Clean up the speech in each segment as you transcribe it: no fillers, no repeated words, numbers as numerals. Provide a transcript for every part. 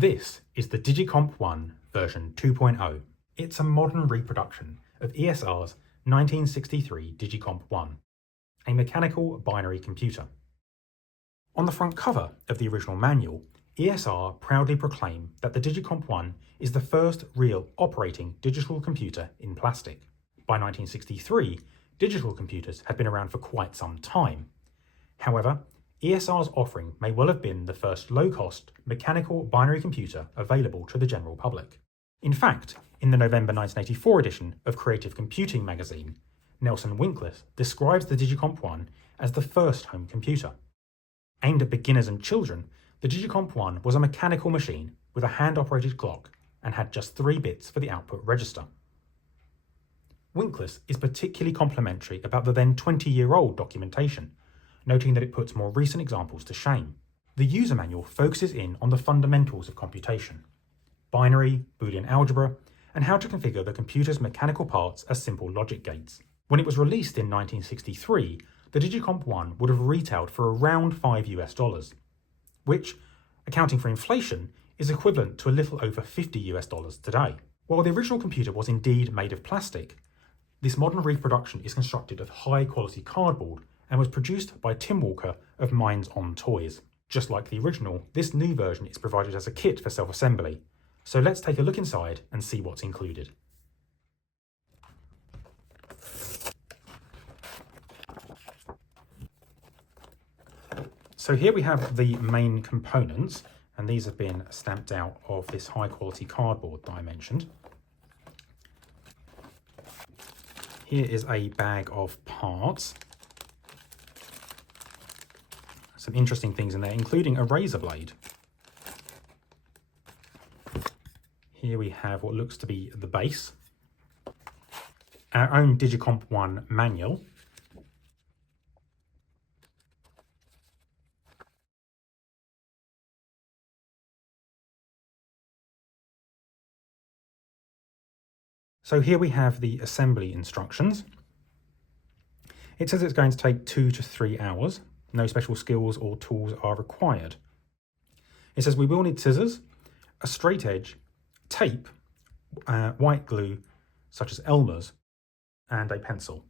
This is the Digi-Comp 1 version 2.0. It's a modern reproduction of ESR's 1963 Digi-Comp 1, a mechanical binary computer. On the front cover of the original manual, ESR proudly proclaim that the Digi-Comp 1 is the first real operating digital computer in plastic. By 1963, digital computers had been around for quite some time. However, ESR's offering may well have been the first low-cost mechanical binary computer available to the general public. In fact, in the November 1984 edition of Creative Computing magazine, Nelson Winkless describes the Digi-Comp 1 as the first home computer. Aimed at beginners and children, the Digi-Comp 1 was a mechanical machine with a hand-operated clock and had just 3 bits for the output register. Winkless is particularly complimentary about the then 20-year-old documentation, noting that it puts more recent examples to shame. The user manual focuses in on the fundamentals of computation: binary, Boolean algebra, and how to configure the computer's mechanical parts as simple logic gates. When it was released in 1963, the Digi-Comp 1 would have retailed for around $5, which, accounting for inflation, is equivalent to a little over $50 today. While the original computer was indeed made of plastic, this modern reproduction is constructed of high-quality cardboard and was produced by Tim Walker of Minds on Toys. Just like the original, this new version is provided as a kit for self-assembly. So let's take a look inside and see what's included. So here we have the main components, and these have been stamped out of this high-quality cardboard that I mentioned. Here is a bag of parts. Some interesting things in there, including a razor blade. Here we have what looks to be the base, our own Digi-Comp 1 manual, so here we have the assembly instructions. It says it's going to take 2 to 3 hours. No special skills or tools are required. It says we will need scissors, a straight edge, tape, white glue such as Elmer's, and a pencil.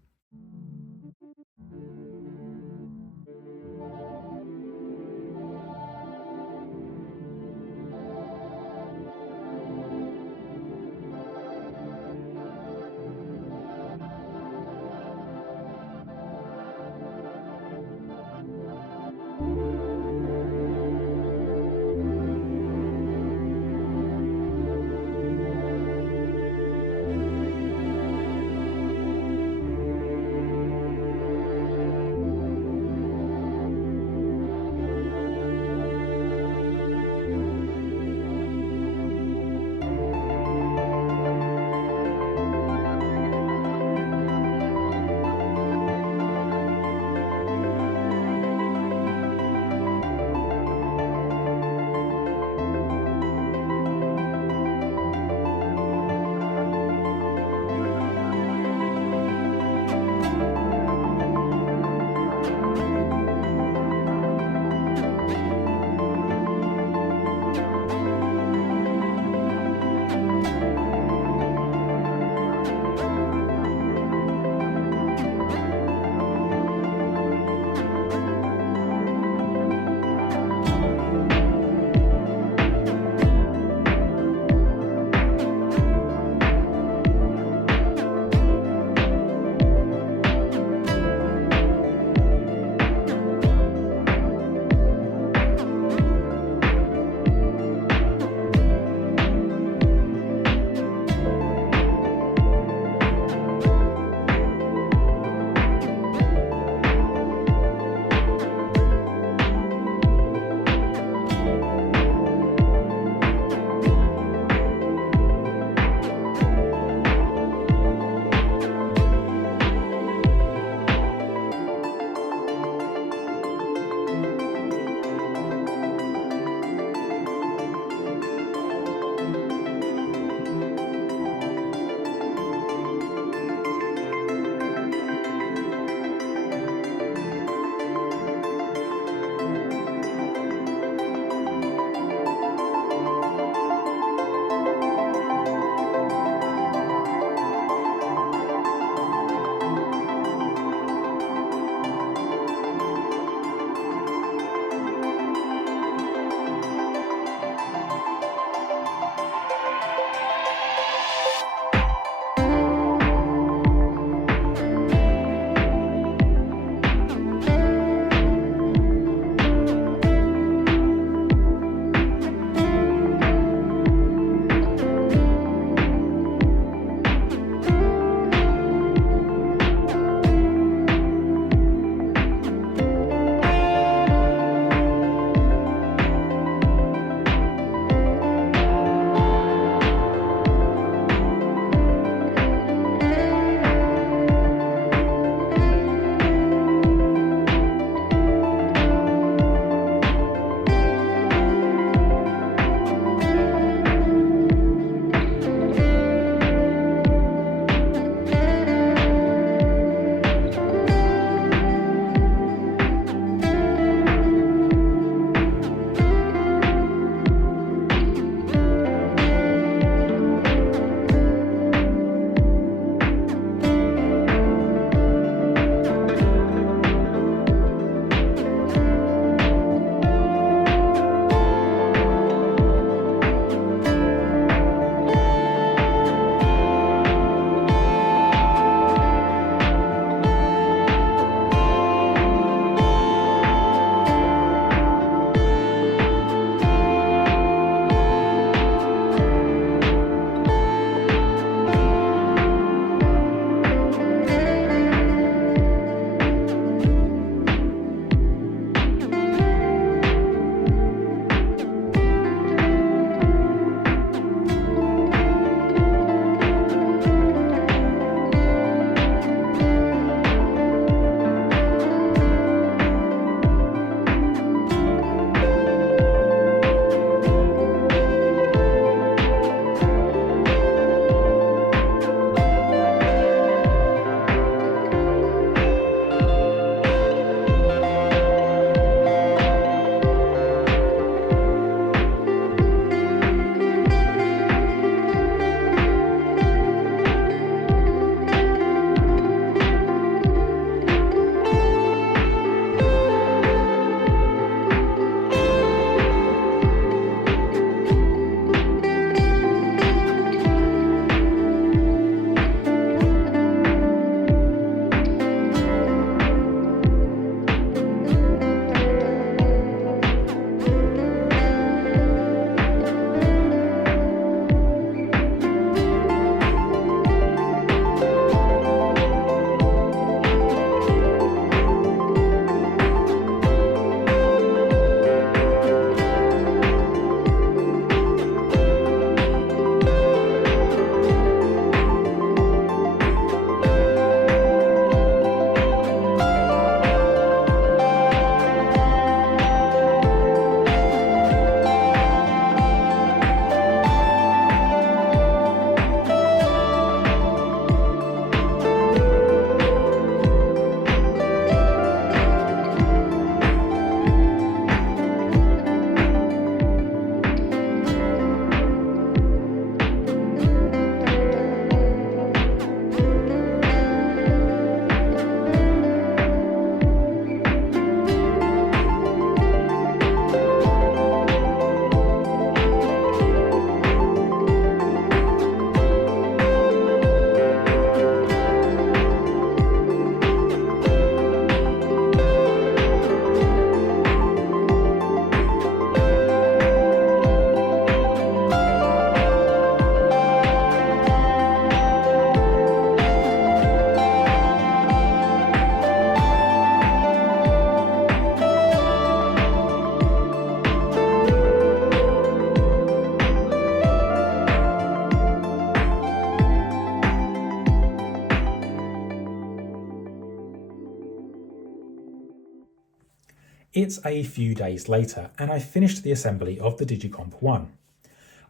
It's a few days later and I finished the assembly of the Digi-Comp 1.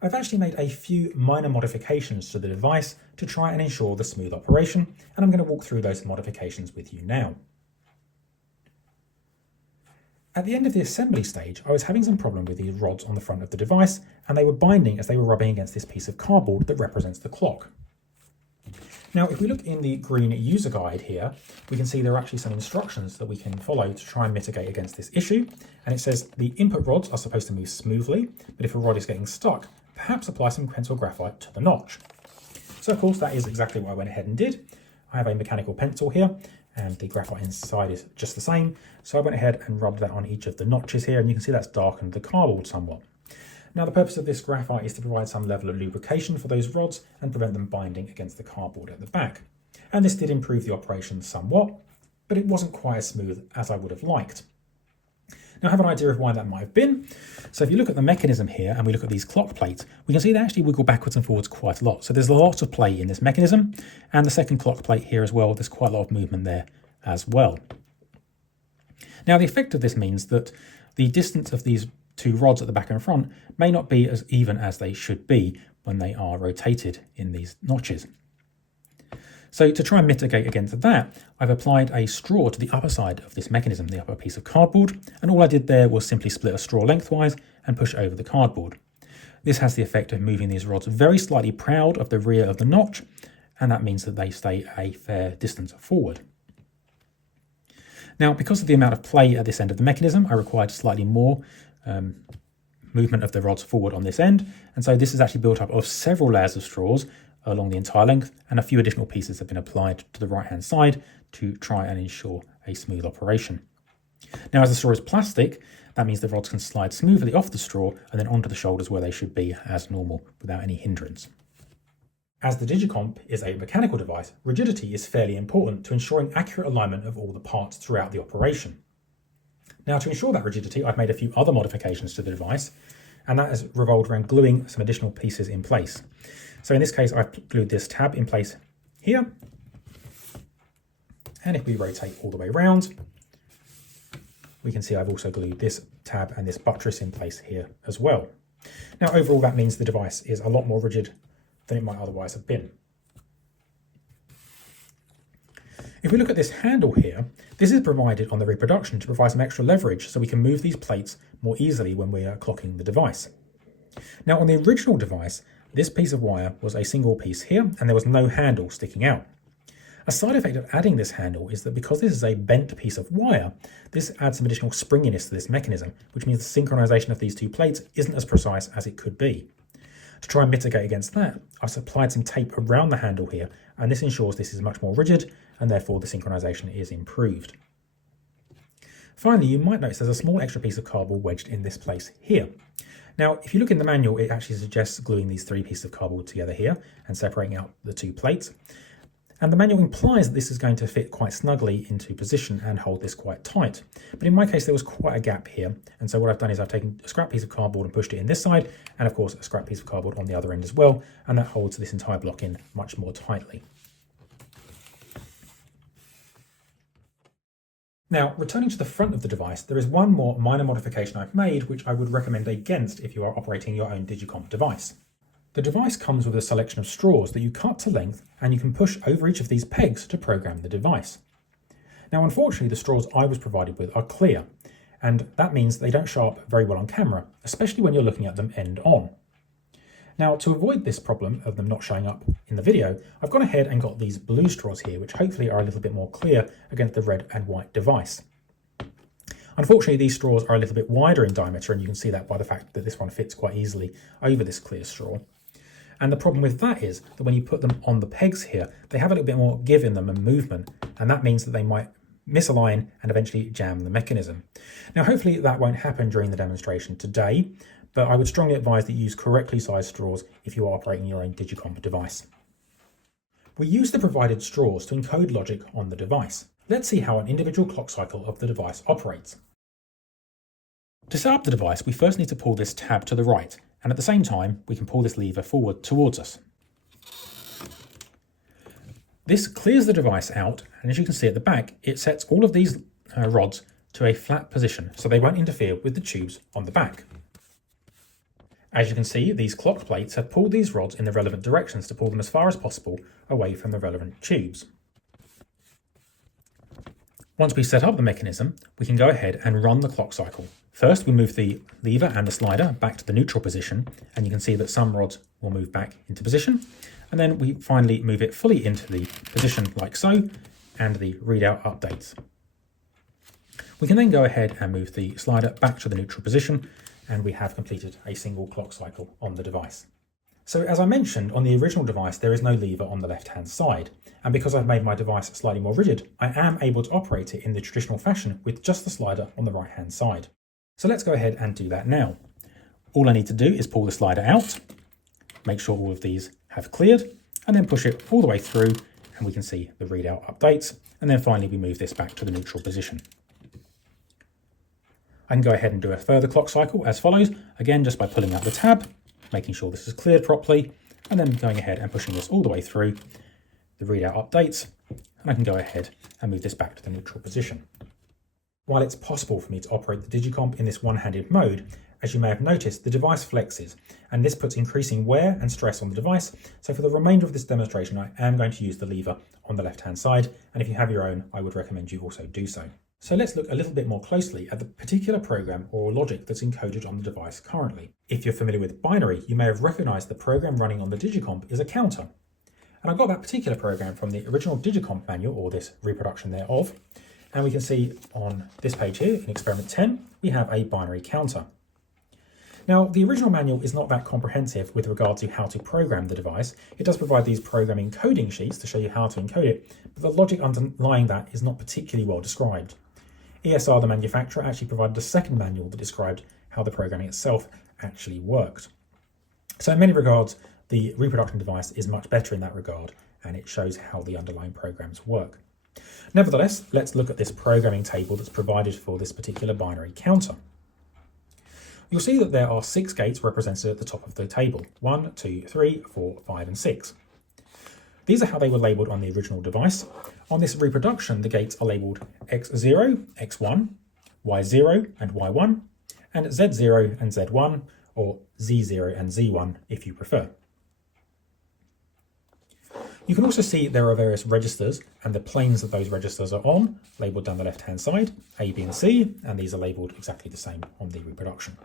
I've actually made a few minor modifications to the device to try and ensure the smooth operation, and I'm going to walk through those modifications with you now. At the end of the assembly stage, I was having some problem with these rods on the front of the device, and they were binding as they were rubbing against this piece of cardboard that represents the clock. Now, if we look in the green user guide here, we can see there are actually some instructions that we can follow to try and mitigate against this issue. And it says the input rods are supposed to move smoothly, but if a rod is getting stuck, perhaps apply some pencil graphite to the notch. So of course, that is exactly what I went ahead and did. I have a mechanical pencil here, and the graphite inside is just the same. So I went ahead and rubbed that on each of the notches here, and you can see that's darkened the cardboard somewhat. Now, the purpose of this graphite is to provide some level of lubrication for those rods and prevent them binding against the cardboard at the back. And this did improve the operation somewhat, but it wasn't quite as smooth as I would have liked. Now, I have an idea of why that might have been. So if you look at the mechanism here and we look at these clock plates, we can see they actually wiggle backwards and forwards quite a lot. So there's a lot of play in this mechanism, and the second clock plate here as well, there's quite a lot of movement there as well. Now, the effect of this means that the distance of these two rods at the back and front may not be as even as they should be when they are rotated in these notches. So to try and mitigate against that, I've applied a straw to the upper side of this mechanism, the upper piece of cardboard, and all I did there was simply split a straw lengthwise and push over the cardboard. This has the effect of moving these rods very slightly proud of the rear of the notch, and that means that they stay a fair distance forward. Now, because of the amount of play at this end of the mechanism, I required slightly more movement of the rods forward on this end, and so this is actually built up of several layers of straws along the entire length, and a few additional pieces have been applied to the right hand side to try and ensure a smooth operation. Now, as the straw is plastic, that means the rods can slide smoothly off the straw and then onto the shoulders where they should be as normal without any hindrance. As the Digi-Comp is a mechanical device, rigidity is fairly important to ensuring accurate alignment of all the parts throughout the operation. Now, to ensure that rigidity, I've made a few other modifications to the device, and that has revolved around gluing some additional pieces in place. So in this case, I've glued this tab in place here. And if we rotate all the way around, we can see I've also glued this tab and this buttress in place here as well. Now, overall, that means the device is a lot more rigid than it might otherwise have been. If we look at this handle here, this is provided on the reproduction to provide some extra leverage so we can move these plates more easily when we are clocking the device. Now, on the original device, this piece of wire was a single piece here and there was no handle sticking out. A side effect of adding this handle is that because this is a bent piece of wire, this adds some additional springiness to this mechanism, which means the synchronization of these two plates isn't as precise as it could be. To try and mitigate against that, I've applied some tape around the handle here, and this ensures this is much more rigid and therefore the synchronization is improved. Finally, you might notice there's a small extra piece of cardboard wedged in this place here. Now, if you look in the manual, it actually suggests gluing these three pieces of cardboard together here and separating out the two plates. And the manual implies that this is going to fit quite snugly into position and hold this quite tight. But in my case, there was quite a gap here. And so what I've done is I've taken a scrap piece of cardboard and pushed it in this side, and of course, a scrap piece of cardboard on the other end as well. And that holds this entire block in much more tightly. Now, returning to the front of the device, there is one more minor modification I've made, which I would recommend against if you are operating your own Digi-Comp device. The device comes with a selection of straws that you cut to length, and you can push over each of these pegs to program the device. Now, unfortunately, the straws I was provided with are clear, and that means they don't show up very well on camera, especially when you're looking at them end on. Now, to avoid this problem of them not showing up in the video, I've gone ahead and got these blue straws here, which hopefully are a little bit more clear against the red and white device. Unfortunately, these straws are a little bit wider in diameter, and you can see that by the fact that this one fits quite easily over this clear straw. And the problem with that is that when you put them on the pegs here, they have a little bit more give in them and movement, and that means that they might misalign and eventually jam the mechanism. Now, hopefully that won't happen during the demonstration today, but I would strongly advise that you use correctly sized straws if you are operating your own Digi-Comp device. We use the provided straws to encode logic on the device. Let's see how an individual clock cycle of the device operates. To set up the device, we first need to pull this tab to the right, and at the same time, we can pull this lever forward towards us. This clears the device out, and as you can see at the back, it sets all of these rods to a flat position so they won't interfere with the tubes on the back. As you can see, these clock plates have pulled these rods in the relevant directions to pull them as far as possible away from the relevant tubes. Once we set up the mechanism, we can go ahead and run the clock cycle. First, we move the lever and the slider back to the neutral position, and you can see that some rods will move back into position. And then we finally move it fully into the position like so, and the readout updates. We can then go ahead and move the slider back to the neutral position, and we have completed a single clock cycle on the device. So as I mentioned, on the original device, there is no lever on the left-hand side. And because I've made my device slightly more rigid, I am able to operate it in the traditional fashion with just the slider on the right-hand side. So let's go ahead and do that now. All I need to do is pull the slider out, make sure all of these have cleared, and then push it all the way through, and we can see the readout updates. And then finally, we move this back to the neutral position. I can go ahead and do a further clock cycle as follows, again, just by pulling out the tab, making sure this is cleared properly, and then going ahead and pushing this all the way through. The readout updates, and I can go ahead and move this back to the neutral position. While it's possible for me to operate the Digi-Comp in this one-handed mode, as you may have noticed, the device flexes, and this puts increasing wear and stress on the device. So for the remainder of this demonstration, I am going to use the lever on the left-hand side, and if you have your own, I would recommend you also do so. So let's look a little bit more closely at the particular program or logic that's encoded on the device currently. If you're familiar with binary, you may have recognized the program running on the Digi-Comp is a counter. And I got that particular program from the original Digi-Comp manual, or this reproduction thereof. And we can see on this page here, in experiment 10, we have a binary counter. Now, the original manual is not that comprehensive with regard to how to program the device. It does provide these programming coding sheets to show you how to encode it, but the logic underlying that is not particularly well described. ESR, the manufacturer, actually provided a second manual that described how the programming itself actually worked. So in many regards, the reproduction device is much better in that regard, and it shows how the underlying programs work. Nevertheless, let's look at this programming table that's provided for this particular binary counter. You'll see that there are 6 gates represented at the top of the table: 1, 2, 3, 4, 5, and 6. These are how they were labelled on the original device. On this reproduction, the gates are labelled X0, X1, Y0 and Y1, and Z0 and Z1, or Z0 and Z1 if you prefer. You can also see there are various registers and the planes that those registers are on, labelled down the left-hand side, A, B and C, and these are labelled exactly the same on the reproduction.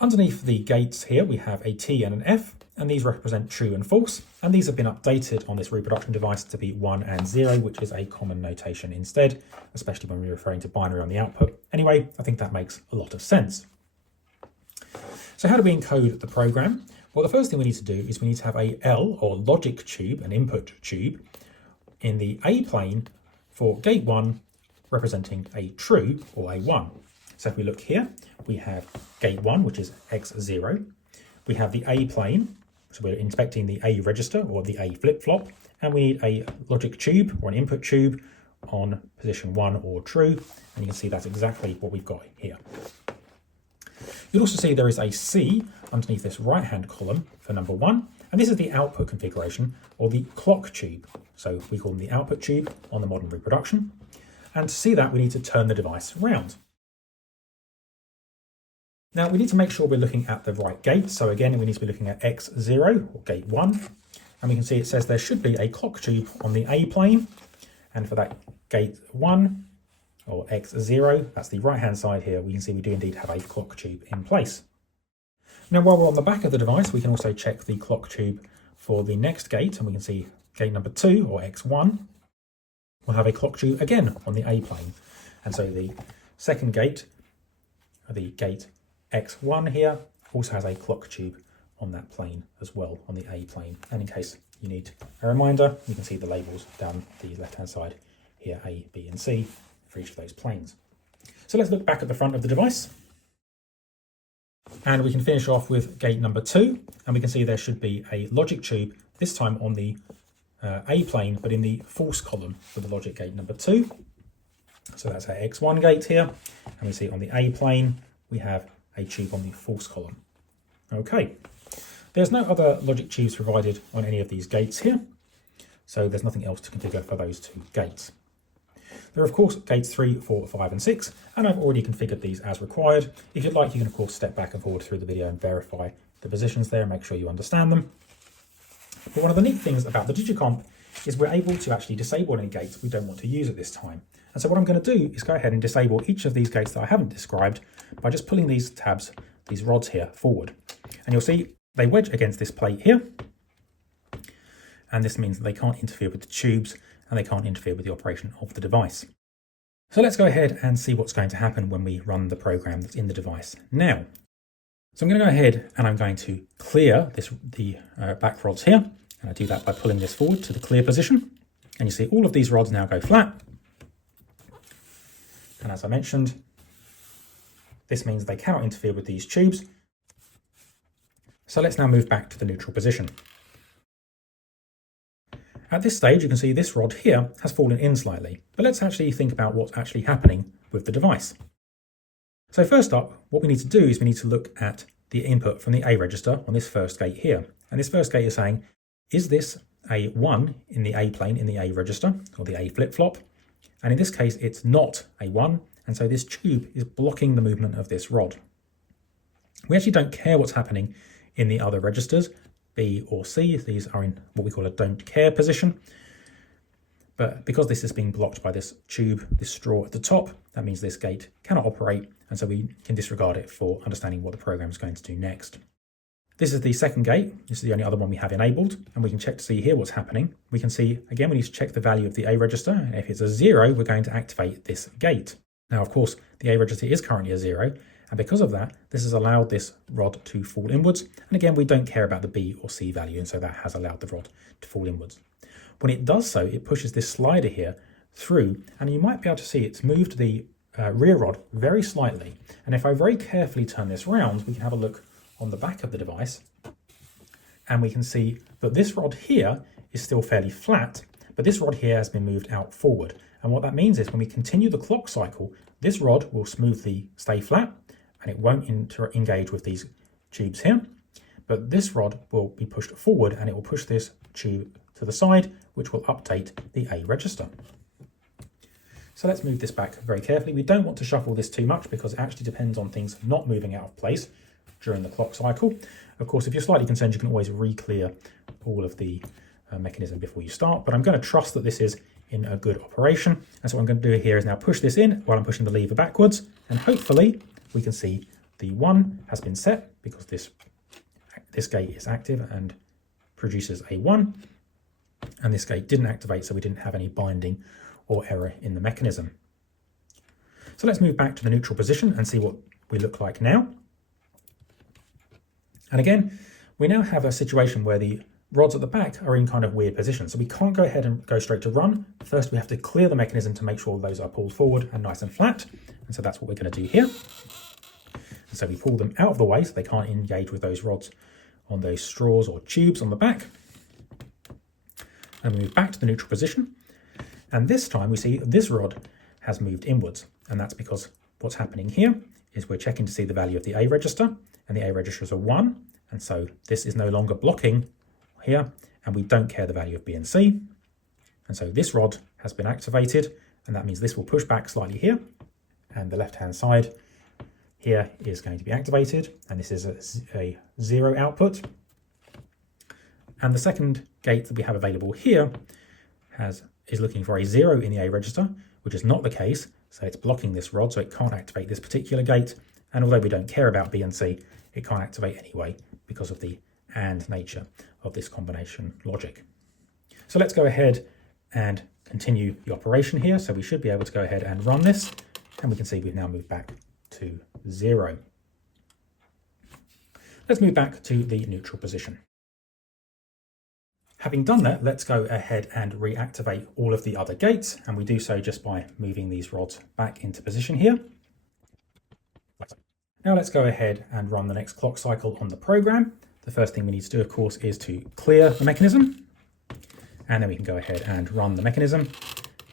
Underneath the gates here, we have a T and an F, and these represent true and false, and these have been updated on this reproduction device to be 1 and 0, which is a common notation instead, especially when we're referring to binary on the output. Anyway, I think that makes a lot of sense. So how do we encode the program? Well, the first thing we need to do is we need to have a L, or logic tube, an input tube, in the A plane for gate 1, representing a true, or a 1. So if we look here, we have gate 1, which is X0. We have the A plane, so we're inspecting the A register, or the A flip-flop, and we need a logic tube, or an input tube, on position 1, or true, and you can see that's exactly what we've got here. You'll also see there is a C underneath this right-hand column for number 1, and this is the output configuration, or the clock tube. So we call them the output tube on the modern reproduction. And to see that, we need to turn the device round. Now we need to make sure we're looking at the right gate. So again, we need to be looking at X0, or gate 1. And we can see it says there should be a clock tube on the A plane. And for that gate 1, or X0, that's the right-hand side here, we can see we do indeed have a clock tube in place. Now, while we're on the back of the device, we can also check the clock tube for the next gate, and we can see gate number 2, or X1, will have a clock tube again on the A plane. And so the second gate, the gate X1 here, also has a clock tube on that plane as well, on the A plane. And in case you need a reminder, you can see the labels down the left-hand side here, A, B, and C, for each of those planes. So let's look back at the front of the device. And we can finish off with gate number 2, and we can see there should be a logic tube, this time on the A plane, but in the false column for the logic gate number 2. So that's our X1 gate here, and we see on the A plane, we have a tube on the false column. Okay, there's no other logic tubes provided on any of these gates here, so there's nothing else to configure for those 2 gates. There are of course gates 3, 4, 5 and 6, and I've already configured these as required. If you'd like, you can of course step back and forward through the video and verify the positions there and make sure you understand them. But one of the neat things about the Digi-Comp is we're able to actually disable any gates we don't want to use at this time. And so what I'm going to do is go ahead and disable each of these gates that I haven't described by just pulling these tabs, these rods here, forward. And you'll see they wedge against this plate here. And this means that they can't interfere with the tubes and they can't interfere with the operation of the device. So let's go ahead and see what's going to happen when we run the program that's in the device now. So I'm going to go ahead and I'm going to clear the back rods here. And I do that by pulling this forward to the clear position. And you see all of these rods now go flat. And as I mentioned, this means they cannot interfere with these tubes. So let's now move back to the neutral position. At this stage, you can see this rod here has fallen in slightly, but let's actually think about what's actually happening with the device. So first up, what we need to do is we need to look at the input from the A register on this first gate here. And this first gate is saying, is this a 1 in the A plane in the A register or the A flip-flop? And in this case, it's not a 1. And so this tube is blocking the movement of this rod. We actually don't care what's happening in the other registers, B or C. These are in what we call a don't care position. But because this is being blocked by this tube, this straw at the top, that means this gate cannot operate. And so we can disregard it for understanding what the program is going to do next. This is the second gate. This is the only other one we have enabled. And we can check to see here what's happening. We can see, again, we need to check the value of the A register. And if it's a 0, we're going to activate this gate. Now, of course, the A register is currently a 0. And because of that, this has allowed this rod to fall inwards. And again, we don't care about the B or C value. And so that has allowed the rod to fall inwards. When it does so, it pushes this slider here through. And you might be able to see it's moved the rear rod very slightly. And if I very carefully turn this round, we can have a look on the back of the device. And we can see that this rod here is still fairly flat, but this rod here has been moved out forward. And what that means is when we continue the clock cycle, this rod will smoothly stay flat and it won't engage with these tubes here. But this rod will be pushed forward and it will push this tube to the side, which will update the A register. So let's move this back very carefully. We don't want to shuffle this too much because it actually depends on things not moving out of place during the clock cycle. Of course, if you're slightly concerned, you can always re-clear all of the mechanism before you start, but I'm going to trust that this is in a good operation. And so what I'm going to do here is now push this in while I'm pushing the lever backwards, and hopefully we can see the 1 has been set because this gate is active and produces a 1, and this gate didn't activate, so we didn't have any binding or error in the mechanism. So let's move back to the neutral position and see what we look like now. And again, we now have a situation where the rods at the back are in kind of weird positions. So we can't go ahead and go straight to run. First, we have to clear the mechanism to make sure those are pulled forward and nice and flat. And so that's what we're going to do here. And so we pull them out of the way so they can't engage with those rods on those straws or tubes on the back. And we move back to the neutral position. And this time we see this rod has moved inwards. And that's because what's happening here is we're checking to see the value of the A register. And the A register is a 1, and so this is no longer blocking here, and we don't care the value of B and C. And so this rod has been activated, and that means this will push back slightly here, and the left-hand side here is going to be activated, and this is a 0 output. And the second gate that we have available here is looking for a 0 in the A register, which is not the case, so it's blocking this rod, so it can't activate this particular gate. And although we don't care about B and C, it can't activate anyway because of the AND nature of this combination logic. So let's go ahead and continue the operation here. So we should be able to go ahead and run this, and we can see we've now moved back to 0. Let's move back to the neutral position. Having done that, let's go ahead and reactivate all of the other gates, and we do so just by moving these rods back into position here. Now let's go ahead and run the next clock cycle on the program. The first thing we need to do, of course, is to clear the mechanism. And then we can go ahead and run the mechanism.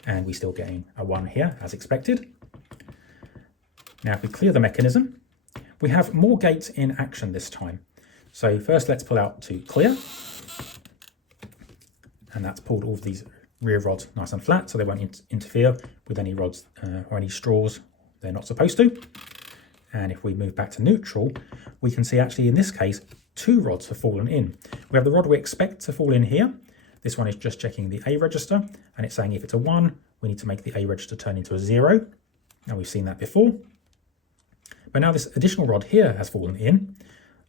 And we're still getting a 1 here, as expected. Now, if we clear the mechanism, we have more gates in action this time. So first, let's pull out to clear. And that's pulled all of these rear rods nice and flat, so they won't interfere with any rods or any straws they're not supposed to. And if we move back to neutral, we can see actually in this case, 2 rods have fallen in. We have the rod we expect to fall in here. This one is just checking the A register, and it's saying if it's a 1, we need to make the A register turn into a 0. Now we've seen that before. But now this additional rod here has fallen in,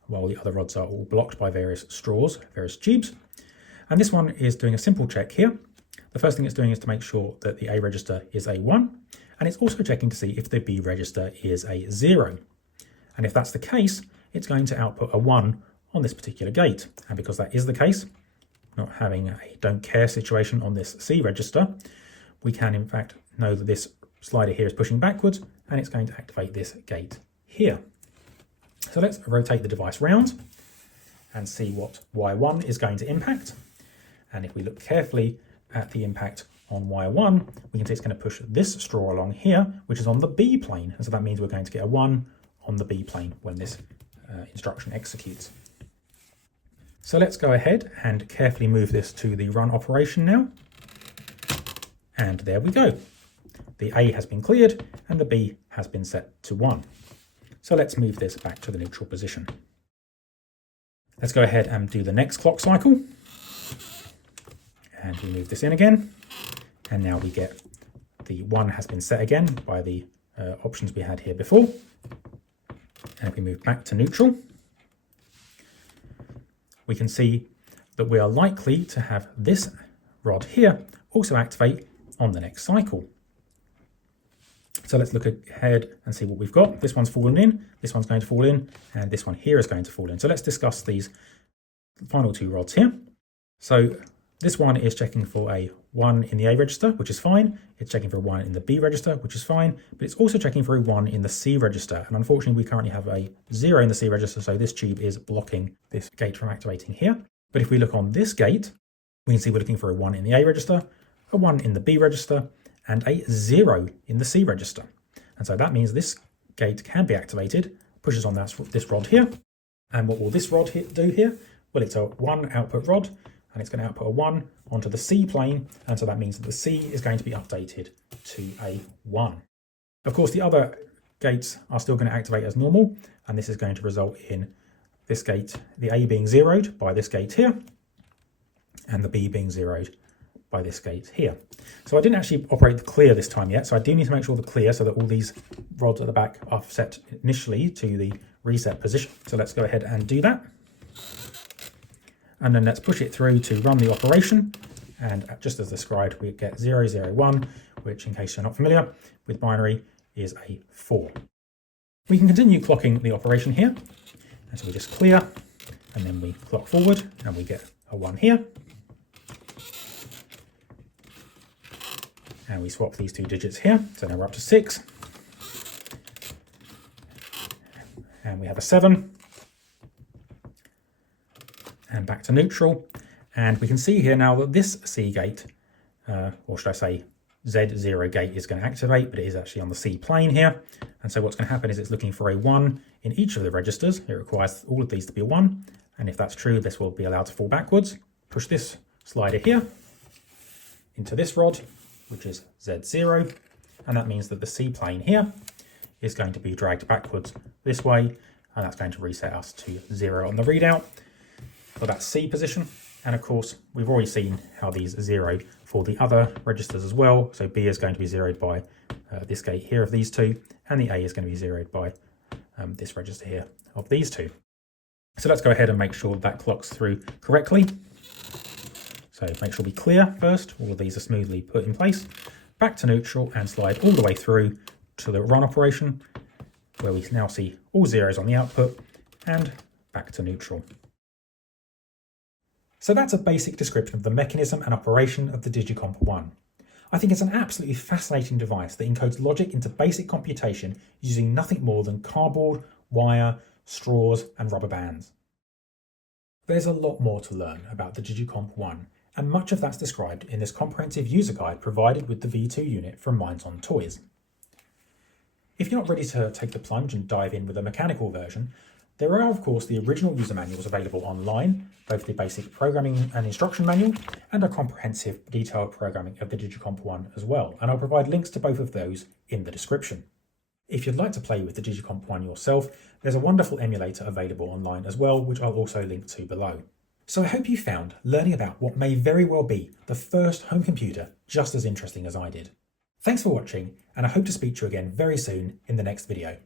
while the other rods are all blocked by various straws, various tubes. And this one is doing a simple check here. The first thing it's doing is to make sure that the A register is a 1, and it's also checking to see if the B register is a 0. And if that's the case, it's going to output a 1 on this particular gate. And because that is the case, not having a don't care situation on this C register, we can in fact know that this slider here is pushing backwards, and it's going to activate this gate here. So let's rotate the device round and see what Y1 is going to impact. And if we look carefully at the impact on Y1, we can see it's going to push this straw along here, which is on the B plane. And so that means we're going to get a 1 on the B plane when this instruction executes. So let's go ahead and carefully move this to the run operation now. And there we go. The A has been cleared and the B has been set to 1. So let's move this back to the neutral position. Let's go ahead and do the next clock cycle. And we move this in again. And now we get the 1 has been set again by the options we had here before. And if we move back to neutral, we can see that we are likely to have this rod here also activate on the next cycle. So let's look ahead and see what we've got. This one's fallen in, this one's going to fall in, and this one here is going to fall in. So let's discuss these final 2 rods here. So this one is checking for a 1 in the A register, which is fine. It's checking for a 1 in the B register, which is fine, but it's also checking for a 1 in the C register. And unfortunately, we currently have a 0 in the C register, so this tube is blocking this gate from activating here. But if we look on this gate, we can see we're looking for a 1 in the A register, a 1 in the B register, and a 0 in the C register. And so that means this gate can be activated, pushes on this rod here. And what will this rod do here? Well, it's a 1 output rod, and it's going to output a 1 onto the C plane, and so that means that the C is going to be updated to a 1. Of course, the other gates are still going to activate as normal, and this is going to result in this gate, the A being zeroed by this gate here, and the B being zeroed by this gate here. So I didn't actually operate the clear this time yet, so I do need to make sure the clear so that all these rods at the back are set initially to the reset position. So let's go ahead and do that. And then let's push it through to run the operation. And just as described, we get 001, which in case you're not familiar with binary is a 4. We can continue clocking the operation here. And so we just clear, and then we clock forward, and we get a 1 here. And we swap these 2 digits here. So now we're up to 6. And we have a 7. And back to neutral. And we can see here now that this C gate, or should I say Z0 gate, is going to activate, but it is actually on the C plane here. And so what's going to happen is it's looking for a 1 in each of the registers. It requires all of these to be a 1. And if that's true, this will be allowed to fall backwards. Push this slider here into this rod, which is Z0. And that means that the C plane here is going to be dragged backwards this way. And that's going to reset us to 0 on the readout for that C position. And of course, we've already seen how these zeroed for the other registers as well. So B is going to be zeroed by this gate here of these 2, and the A is going to be zeroed by this register here of these 2. So let's go ahead and make sure that clocks through correctly. So make sure we clear first. All of these are smoothly put in place. Back to neutral and slide all the way through to the run operation, where we now see all zeros on the output, and back to neutral. So that's a basic description of the mechanism and operation of the Digi-Comp 1. I think it's an absolutely fascinating device that encodes logic into basic computation using nothing more than cardboard, wire, straws and rubber bands. There's a lot more to learn about the Digi-Comp 1, and much of that's described in this comprehensive user guide provided with the V2 unit from Minds on Toys. If you're not ready to take the plunge and dive in with a mechanical version, There are, of course, the original user manuals available online, both the basic programming and instruction manual, and a comprehensive detailed programming of the Digi-Comp 1 as well, and I'll provide links to both of those in the description. If you'd like to play with the Digi-Comp 1 yourself, there's a wonderful emulator available online as well, which I'll also link to below. So I hope you found learning about what may very well be the first home computer just as interesting as I did. Thanks for watching, and I hope to speak to you again very soon in the next video.